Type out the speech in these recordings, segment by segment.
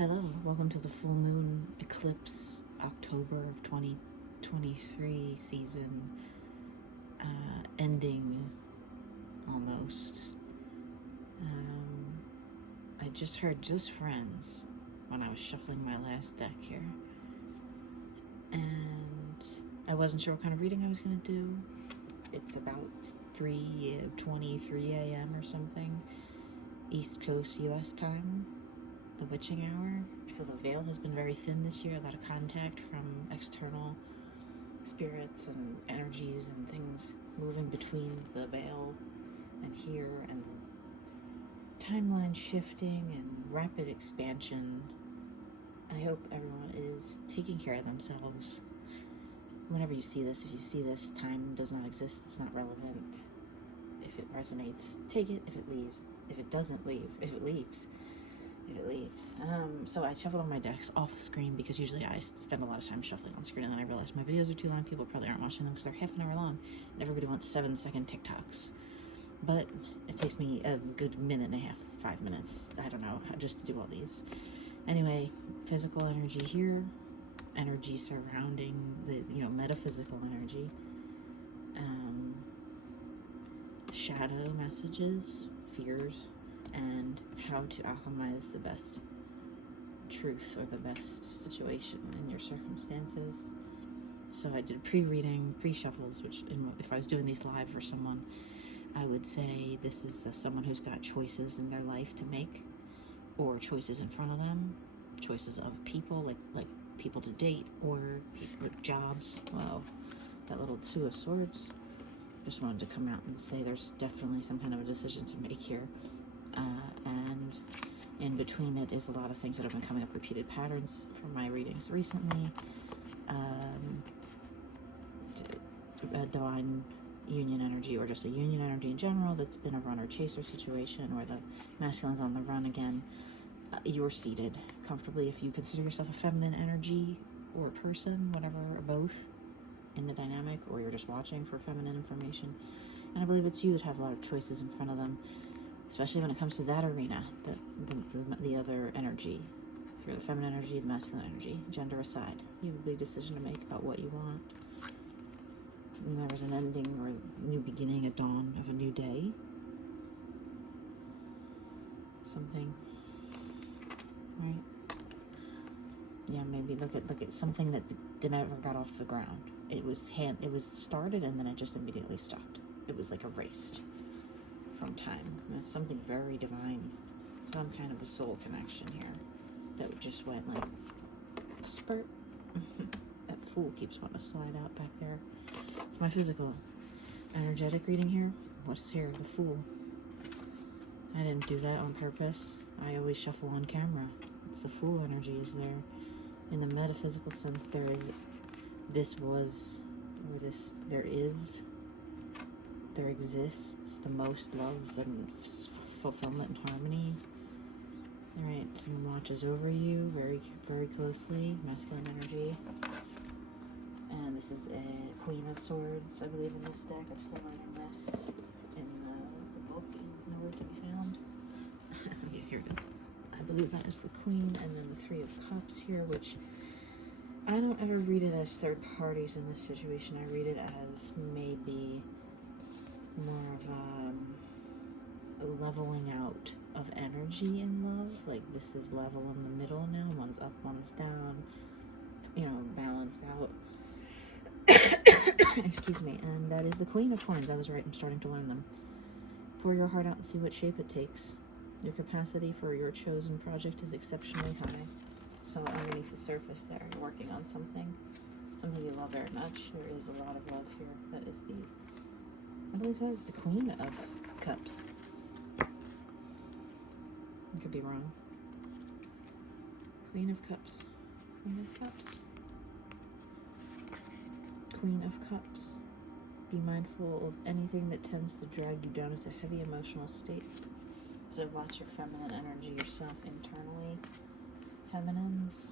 Hello, welcome to the full moon eclipse October of 2023 season, ending almost. I just heard Just Friends when I was shuffling my last deck here, and I wasn't sure what kind of reading I was going to do. It's about 3:23 a.m. or something, East Coast US time. The witching hour. I feel the veil has been very thin this year, a lot of contact from external spirits and energies and things moving between the veil and here, and timeline shifting and rapid expansion. I hope everyone is taking care of themselves. Whenever you see this, if you see this, time does not exist, it's not relevant. If it resonates, take it. If it leaves, if it doesn't leave, if it leaves, so I shuffled all my decks off screen because usually I spend a lot of time shuffling on screen, and then I realized my videos are too long. People probably aren't watching them because they're half an hour long, and everybody wants 7-second TikToks. But it takes me a good minute and a half, 5 minutes, I don't know, just to do all these. Anyway, physical energy here, energy surrounding the, metaphysical energy, shadow messages, fears, and how to alchemize the best truth or the best situation in your circumstances. So I did pre-reading, pre-shuffles, which if I was doing these live for someone, I would say this is someone who's got choices in their life to make, or choices in front of them, choices of people, like people to date, or people with jobs. Wow, that little Two of Swords. Just wanted to come out and say there's definitely some kind of a decision to make here. And in between it is a lot of things that have been coming up, repeated patterns from my readings recently. A divine union energy, or just a union energy in general that's been a runner-chaser situation, where the masculine's on the run again. You're seated comfortably if you consider yourself a feminine energy or a person, whatever, or both in the dynamic, or you're just watching for feminine information. And I believe it's you that have a lot of choices in front of them, especially when it comes to that arena, the other energy. If you're the feminine energy, the masculine energy, gender aside, you have a big decision to make about what you want. And there was an ending or a new beginning, a dawn of a new day. Something, right? Yeah, maybe look at something that never got off the ground. It was started and then it just immediately stopped. It was like erased from time. And it's something very divine, some kind of a soul connection here that just went like spurt. That Fool keeps wanting to slide out back there. It's my physical energetic reading here. What's here? The Fool. I didn't do that on purpose. I always shuffle on camera. It's the Fool energy is there. In the metaphysical sense, there exists the most love and fulfillment and harmony. All right, someone watches over you very, very closely, masculine energy. And this is a Queen of Swords, I believe, in this deck. I'm still learning this. In the book is nowhere to be found. Yeah, here it is. I believe that is the Queen, and then the Three of Cups here, which I don't ever read it as third parties in this situation. I read it as maybe more of a leveling out of energy in love. Like, this is level in the middle now. One's up, one's down. Balanced out. Excuse me. And that is the Queen of Coins. I was right. I'm starting to learn them. Pour your heart out and see what shape it takes. Your capacity for your chosen project is exceptionally high. So underneath the surface there, you're working on something you love very much. There is a lot of love here. That is I believe that is the Queen of Cups. I could be wrong. Queen of Cups. Queen of Cups. Queen of Cups. Be mindful of anything that tends to drag you down into heavy emotional states. So watch your feminine energy yourself internally. Feminines.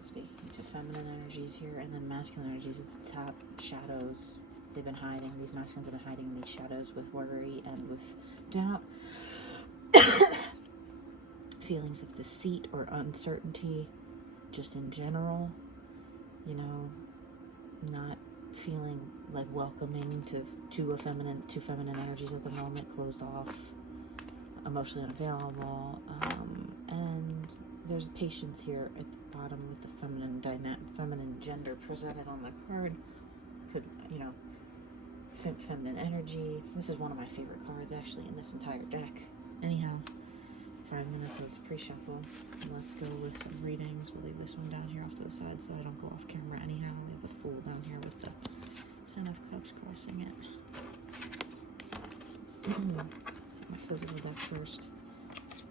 Speaking to feminine energies here, and then masculine energies at the top. Shadows. They've been hiding. These masculines have been hiding these shadows with worry and with doubt. feelings of deceit or uncertainty, just in general, you know, not feeling like welcoming to two feminine energies at the moment, closed off, emotionally unavailable, and there's patience here at the bottom with the feminine gender presented on the card. Could, you know, feminine energy. This is one of my favorite cards actually in this entire deck. Anyhow, 5 minutes of pre-shuffle. Let's go with some readings. We'll leave this one down here off to the side so I don't go off camera anyhow. We have the Fool down here with the 10 of Cups crossing it. My physical deck first.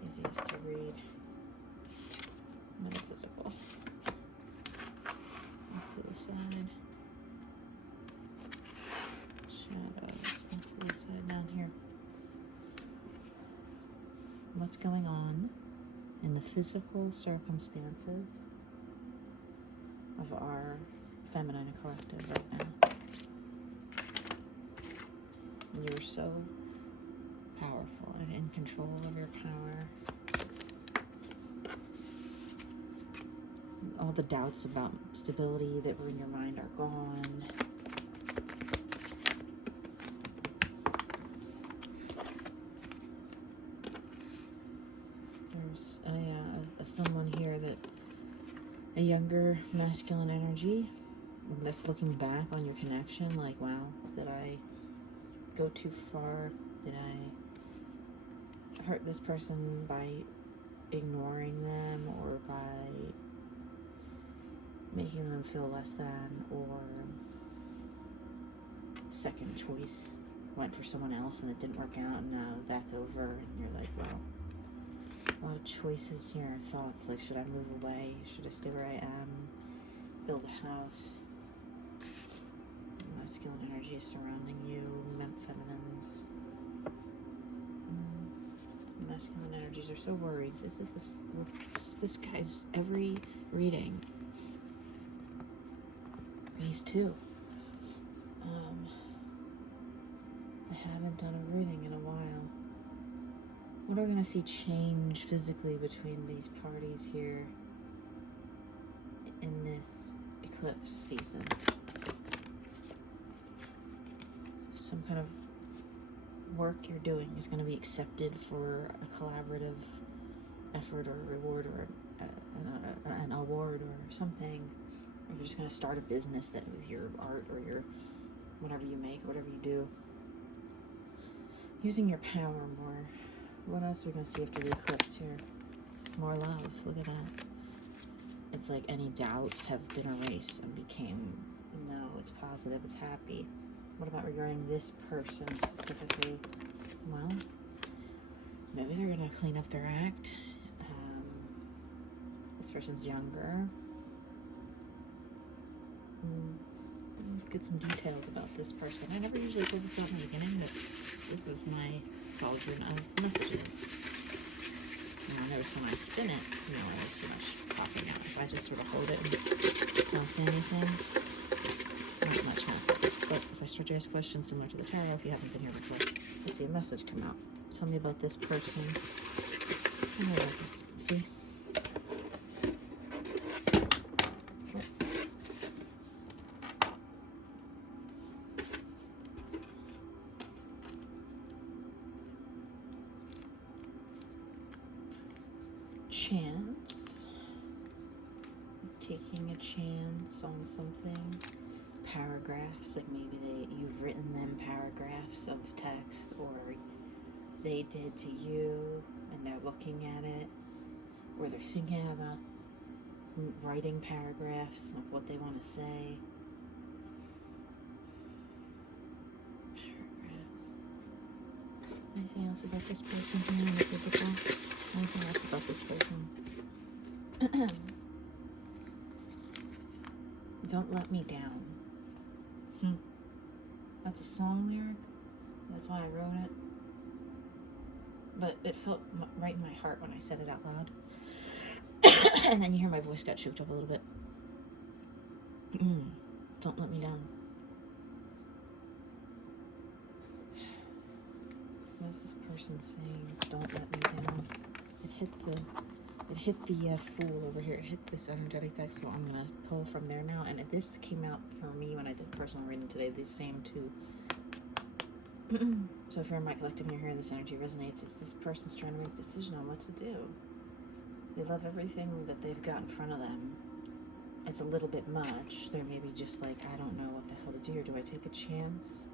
Easiest to read. Metaphysical. That's to the side. Shadow. That's to the side down here. What's going on in the physical circumstances of our feminine collective right now? You're so powerful and in control of your power. All the doubts about stability that were in your mind are gone. There's someone here that, a younger masculine energy that's looking back on your connection like, wow, did I go too far? Did I hurt this person by ignoring them, or by making them feel less than, or second choice went for someone else and it didn't work out and now that's over, and you're like, well, a lot of choices here, thoughts like, should I move away, should I stay where I am, build a house. Masculine energy is surrounding you, feminines. Masculine energies are so worried. This guy's every reading. These two. I haven't done a reading in a while. What are we going to see change physically between these parties here in this eclipse season? Some kind of work you're doing is going to be accepted for a collaborative effort or reward, or an award or something. Or you're just going to start a business that with your art or your whatever you make or whatever you do. Using your power more. What else are we going to see after the eclipse here? More love. Look at that. It's like any doubts have been erased and became, no, it's positive, it's happy. What about regarding this person specifically? Well, maybe they're going to clean up their act. This person's younger. Get some details about this person. I never usually pull this out in the beginning, but this is my cauldron of messages. And I notice when I spin it, you know, I see much popping out. If I just sort of hold it and don't say anything, not much happens. But if I start to ask questions similar to the tarot, if you haven't been here before, I see a message come out. Tell me about this person. Tell me about this. See? Chance. Taking a chance on something. Paragraphs, like maybe you've written them paragraphs of text, or they did to you and they're looking at it, or they're thinking about writing paragraphs of what they want to say. Paragraphs. Anything else about this person here in the physical? Anything else about this person? Don't let me down. That's a song lyric. That's why I wrote it. But it felt right in my heart when I said it out loud. And then you hear my voice got choked up a little bit. Don't let me down. What is this person saying? Don't let me down. It hit the Fool over here. It hit this energetic deck, so I'm gonna pull from there now. And this came out for me when I did personal reading today. These same two. So if you're in my collective and you're hearing this energy resonates, it's this person's trying to make a decision on what to do. They love everything that they've got in front of them. It's a little bit much. They're maybe just like, I don't know what the hell to do. Do I take a chance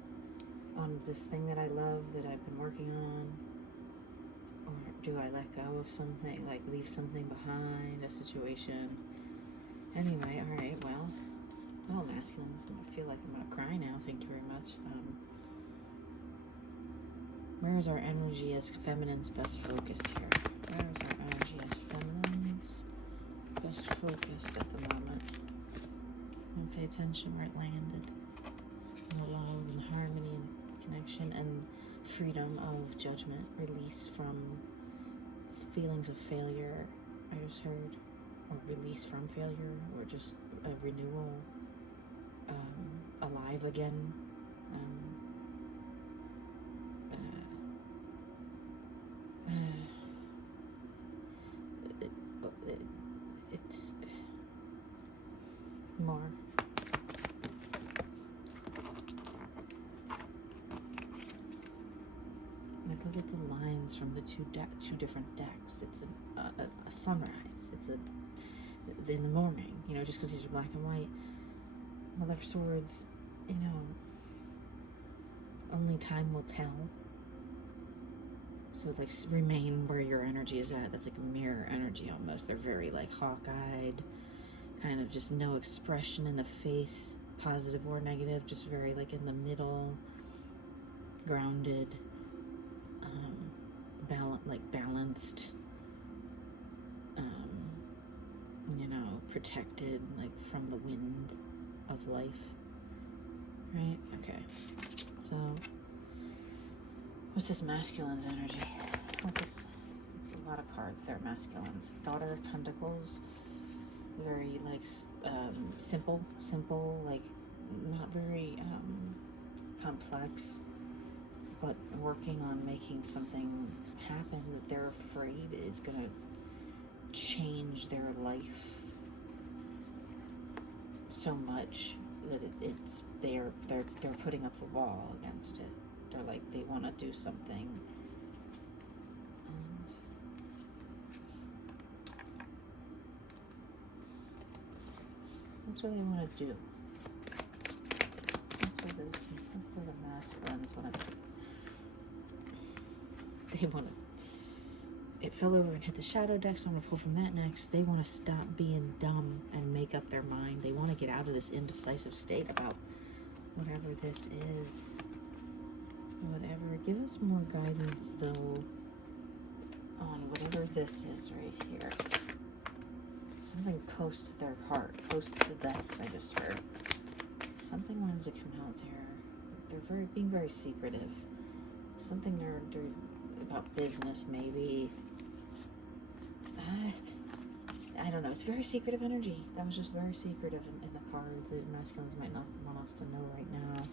on this thing that I love, that I've been working on? Or do I let go of something, like leave something behind, a situation? Anyway, alright, well, masculines, I feel like I'm gonna cry now, thank you very much. Where is our energy as feminines best focused here? Where is our energy as feminines best focused at the moment? And pay attention where it landed. Love and harmony and connection and freedom of judgment, release from feelings of failure, I just heard, or release from failure, or just a renewal, alive again. It's more. Look at the lines from the two different decks. It's a sunrise. It's in the morning. You know, just because these are black and white. Mother of Swords. You know, only time will tell. So like remain where your energy is at. That's like a mirror energy almost. They're very like hawk-eyed, kind of just no expression in the face, positive or negative, just very like in the middle, grounded, balanced, you know, protected like from the wind of life. Right? Okay. So what's this masculine's energy? What's this? It's a lot of cards there, masculines. Daughter of Pentacles. Very, like, simple, like, not very, complex, but working on making something happen that they're afraid is gonna change their life so much that they're putting up a wall against it. They're like, they want to do something. And what do they want to do? What do the masculines want to do? They want to... It fell over and hit the shadow deck, so I'm going to pull from that next. They want to stop being dumb and make up their mind. They want to get out of this indecisive state about whatever this is. Whatever. Give us more guidance, though, on whatever this is right here. Something close to their heart, close to the best, I just heard. Something wanted to come out there. They're being very secretive. Something they're doing about business, maybe. I don't know. It's very secretive energy. That was just very secretive in the cards. The masculines might not want us to know right now.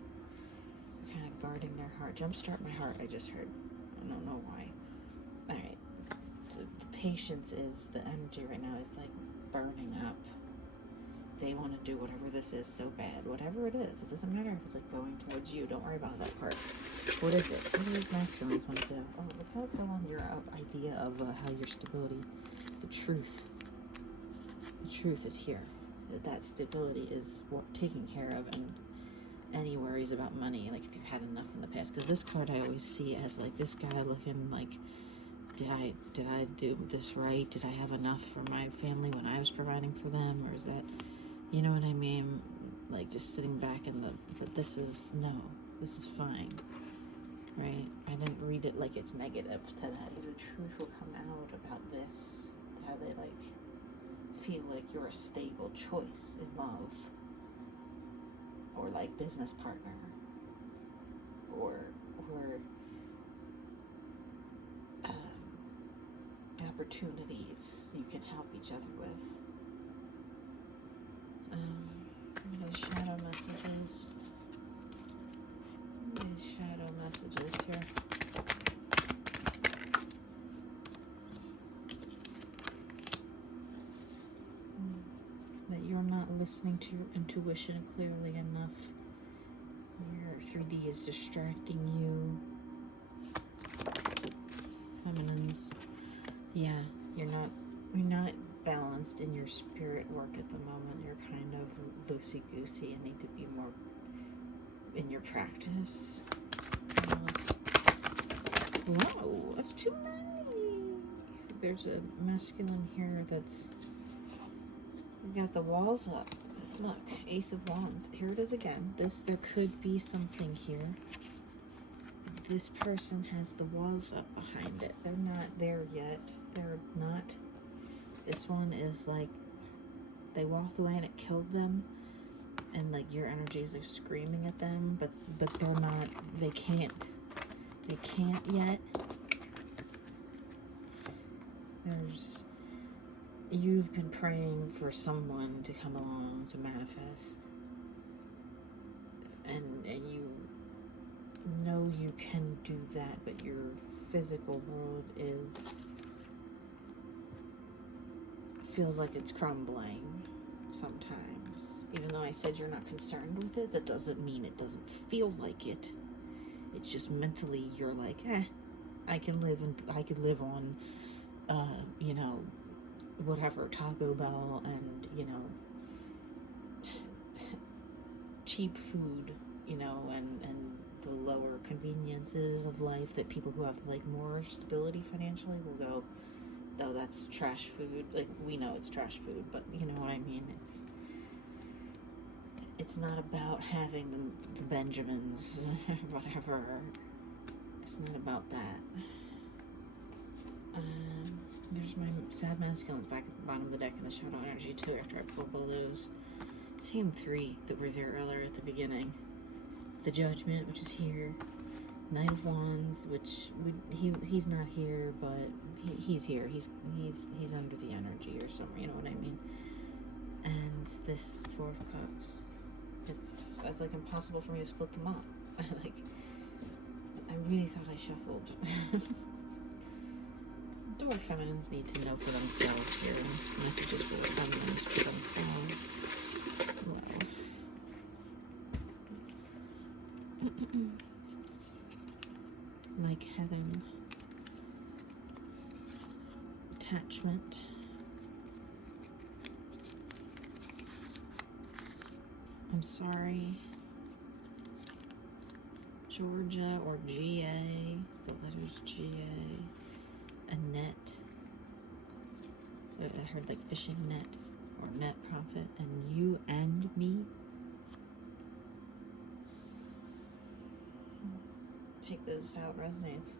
They're kind of guarding their heart. Jumpstart my heart, I just heard. I don't know why. Alright. The patience is, the energy right now is like burning up. They want to do whatever this is so bad. Whatever it is. It doesn't matter if it's like going towards you. Don't worry about that part. What is it? What do these masculines want to do? Oh, look how it fell on your idea of how your stability, the truth. The truth is here. That stability is what taken care of, and any worries about money, like if you've had enough in the past. Because this card I always see as like this guy looking like, did I do this right? Did I have enough for my family when I was providing for them? Or is that, you know what I mean? Like just sitting back in this is fine, right? I didn't read it like it's negative today. The truth will come out about this, how they like feel like you're a stable choice in love, or like business partner, or opportunities you can help each other with. These shadow messages. These shadow messages here. You're not listening to your intuition clearly enough. Your 3D is distracting you. Feminines. Yeah, you're not balanced in your spirit work at the moment. You're kind of loosey-goosey and need to be more in your practice. Whoa, that's too many. There's a masculine here that's got the walls up. Look, Ace of Wands. Here it is again. There could be something here. This person has the walls up behind it. They're not there yet. They're not. This one is like, they walked away and it killed them. And like your energy is like screaming at them, but they're not, they can't yet. You've been praying for someone to come along to manifest, and you know you can do that, but your physical world feels like it's crumbling sometimes. Even though I said you're not concerned with it, that doesn't mean it doesn't feel like it. It's just mentally you're like, I could live on you know, whatever, Taco Bell and, you know, cheap food, you know, and the lower conveniences of life that people who have like more stability financially will go, oh, that's trash food. Like, we know it's trash food, but you know what I mean. It's not about having the Benjamins, whatever. It's not about that. There's my sad masculines back at the bottom of the deck in the shadow energy too, after I pulled all those. Same 3 that were there earlier at the beginning. The Judgment, which is here. Knight of Wands, which he's not here, but he's here. He's under the energy or somewhere, you know what I mean? And this 4 of Cups. It's like impossible for me to split them up. Like, I really thought I shuffled. What feminines need to know for themselves here. Messages for feminines for themselves. Like heaven. Attachment. I'm sorry. Georgia or GA. The letters GA. A net. I heard like fishing net or net profit. And you and me. Take those how it resonates.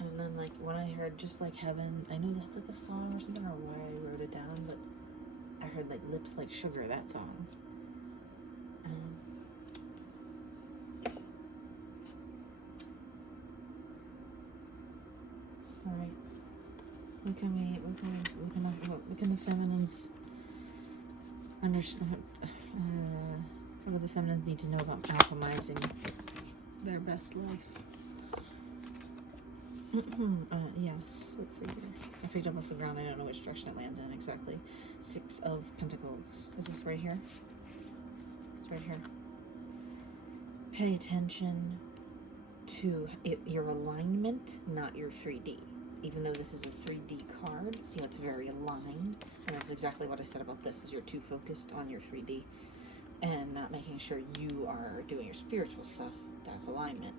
And then like when I heard just like heaven, I know that's like a song or something, or why I wrote it down, but I heard like lips like sugar, that song. Alright. What can the feminines understand? What do the feminines need to know about alchemizing their best life? Yes, let's see here. I picked up off the ground, I don't know which direction it landed in exactly. 6 of Pentacles. Is this right here? It's right here. Pay attention to your alignment, not your 3D. Even though this is a 3D card, see how it's very aligned? And that's exactly what I said about this, is you're too focused on your 3D and not making sure you are doing your spiritual stuff. That's alignment.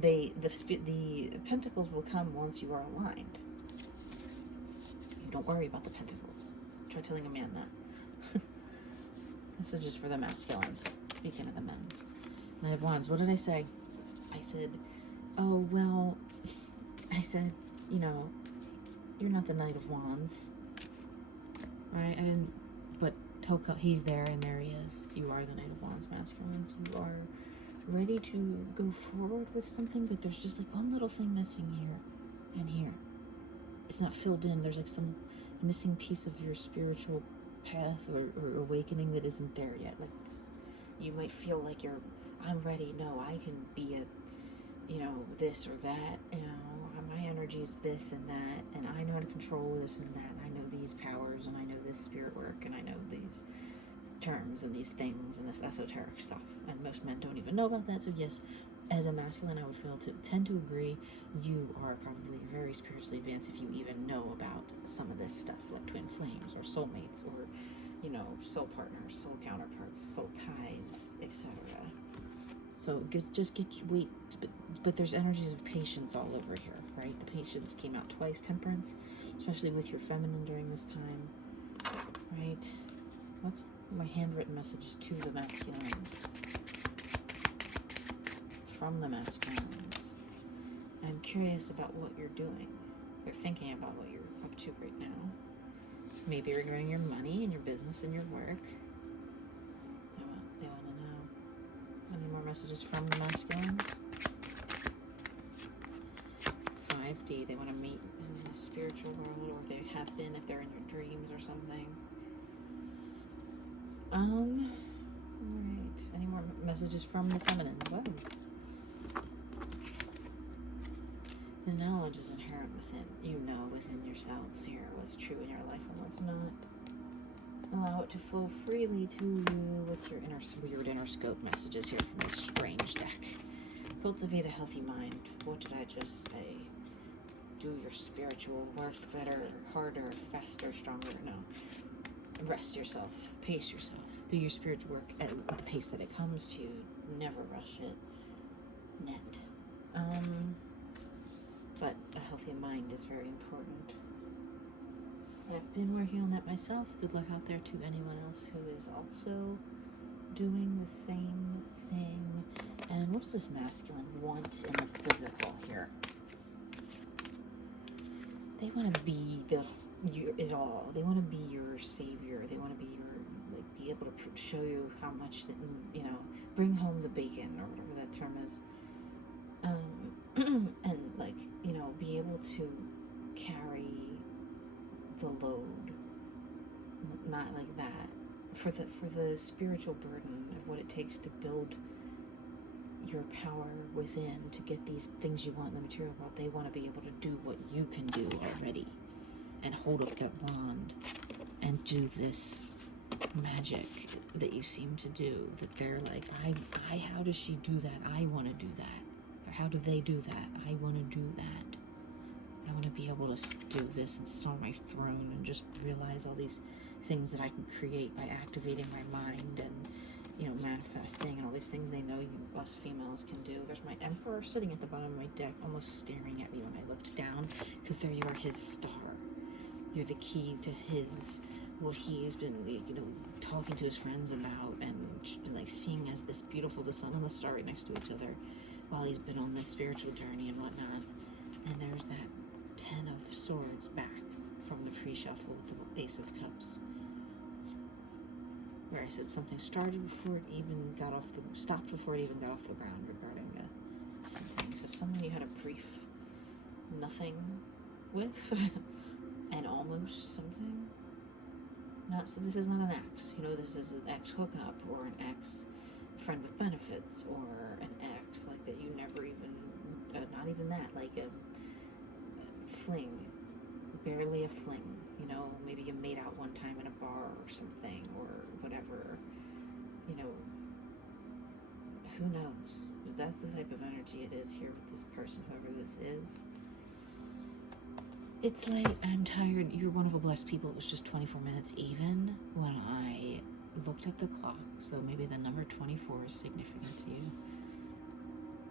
The pentacles will come once you are aligned. You don't worry about the pentacles. Try telling a man that. This is just for the masculines. Speaking of the men. Knight of Wands. What did I say? I said, oh, well, I said, you know, you're not the Knight of Wands. Right? I didn't, but he's there and there he is. You are the Knight of Wands, masculines. You are ready to go forward with something, but there's just like one little thing missing here and here. It's not filled in. There's like some missing piece of your spiritual path or awakening that isn't there yet. Like, you might feel like I'm ready. No, I can be a, you know, this or that. You know, my energy energy's this and that, and I know how to control this and that, and I know these powers, and I know this spirit work, and I know these terms and these things and this esoteric stuff, and most men don't even know about that. So yes, as a masculine, I would tend to agree you are probably very spiritually advanced if you even know about some of this stuff, like twin flames or soulmates or, you know, soul partners, soul counterparts, soul ties, etc. So wait, but there's energies of patience all over here, right? The patience came out twice, temperance, especially with your feminine during this time, right? What's my handwritten messages to the masculines? From the masculines. I'm curious about what you're doing. They're thinking about what you're up to right now. Maybe regarding your money and your business and your work. They want to know. Any more messages from the masculines? 5D. They want to meet in the spiritual world, or they have been if they're in your dreams or something. Alright. Any more messages from the feminine? Whoa. The knowledge is inherent within. You know within yourselves here what's true in your life and what's not. Allow it to flow freely to you. What's your weird inner scope messages here from this strange deck? Cultivate a healthy mind. What did I just say? Do your spiritual work better, harder, faster, stronger? No. Rest yourself. Pace yourself. Do your spiritual work at the pace that it comes to. Never rush it. But a healthy mind is very important. I've been working on that myself. Good luck out there to anyone else who is also doing the same thing. And what does this masculine want in the physical here? They want to be it all. They want to be your savior. They want to be your, like, be able to show you how much that, you know, bring home the bacon or whatever that term is. And, like, you know, be able to carry the load, not like that, for the spiritual burden of what it takes to build your power within to get these things you want in the material world. They want to be able to do what you can do already and hold up that wand and do this magic that you seem to do, that they're like, how does she do that? I want to do that. Or how do they do that? I want to do that. I want to be able to do this and sit on my throne and just realize all these things that I can create by activating my mind and, you know, manifesting and all these things they know us females can do. There's my Emperor sitting at the bottom of my deck, almost staring at me when I looked down, because there you are, his star. You're the key to what he has been, you know, talking to his friends about and like seeing as this beautiful, the sun and the star right next to each other while he's been on this spiritual journey and whatnot. And there's that 10 of Swords back from the pre-shuffle with the Ace of Cups, where I said something started before it even got off stopped before it even got off the ground regarding something. So someone you had a brief nothing with and almost something. So this is not an ex. You know, this is an ex hookup or an ex friend with benefits or an ex like that you never even, not even that, like a fling, barely a fling. You know, maybe you made out one time in a bar or something or whatever. You know, who knows? But that's the type of energy it is here with this person, whoever this is. It's late, I'm tired. You're one of the blessed people. It was just 24 minutes even when I looked at the clock. So maybe the number 24 is significant to you.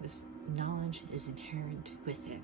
This knowledge is inherent within.